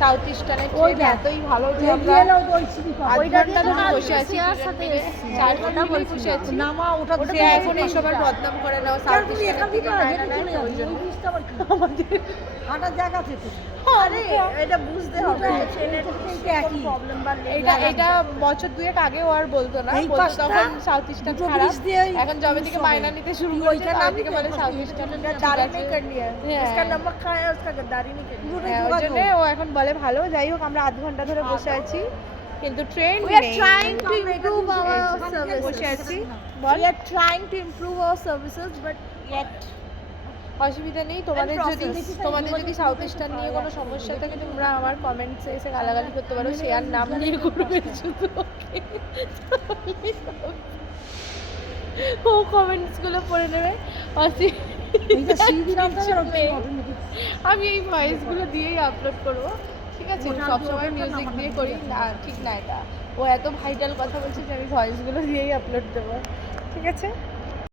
South ইস্টার্নের train এতই ভালো যে আমরা আধ ঘন্টা ধরে বসে আছি, 4 ঘন্টা বসে আছি। নামা ওটা সে এখন এই সবার বদনাম করে নাও সাউথ ইস্টার্নের থেকে ওই জন্য হাঁটার জায়গা থেকে আরে এটা বুঝতে হবে ট্রেনের একই প্রবলেম বা এটা বছর দুয়েক আগেও আর বলতো না, এই বলতো পাশটা তখন সাউথ ইস্টার্ন দুটো খারাপ। ব্রিজ দিয়েই এখন যবে থেকে মাইনা নিতে শুরু করেছে তবে থেকে বলে সাউথ ইস্টার্ন गद्दारी नहीं करनी है जिसका नमक खाया है उसका गद्दारी नहीं करनी है। ওই জন্য ও এখন বলে ভালো। যাই হোক আমরা আধ ঘন্টা ধরে বসে আছি কিন্তু train We are trying to improve our বসে আছি। services. Ball, We are trying to improve our services, but yet অসুবিধা নেই। তোমাদের যদি সাউথ ইস্টার্ন নিয়ে কোনো সমস্যা থাকে তোমরা আমার কমেন্টসে এসে গালাগালি করতে পারো, শেয়ার নাম নিয়ে করবে শুধু ওকে। ও কমেন্টসগুলো পড়ে নেবে। আমি এই ভয়েসগুলো দিয়েই আপলোড করবো, ঠিক আছে? সবসময় মিউজিক দিয়ে করি না, ঠিক না এটা। ও এত ভাইটাল কথা বলছে যে আমি ভয়েসগুলো দিয়েই আপলোড দেবো, ঠিক আছে?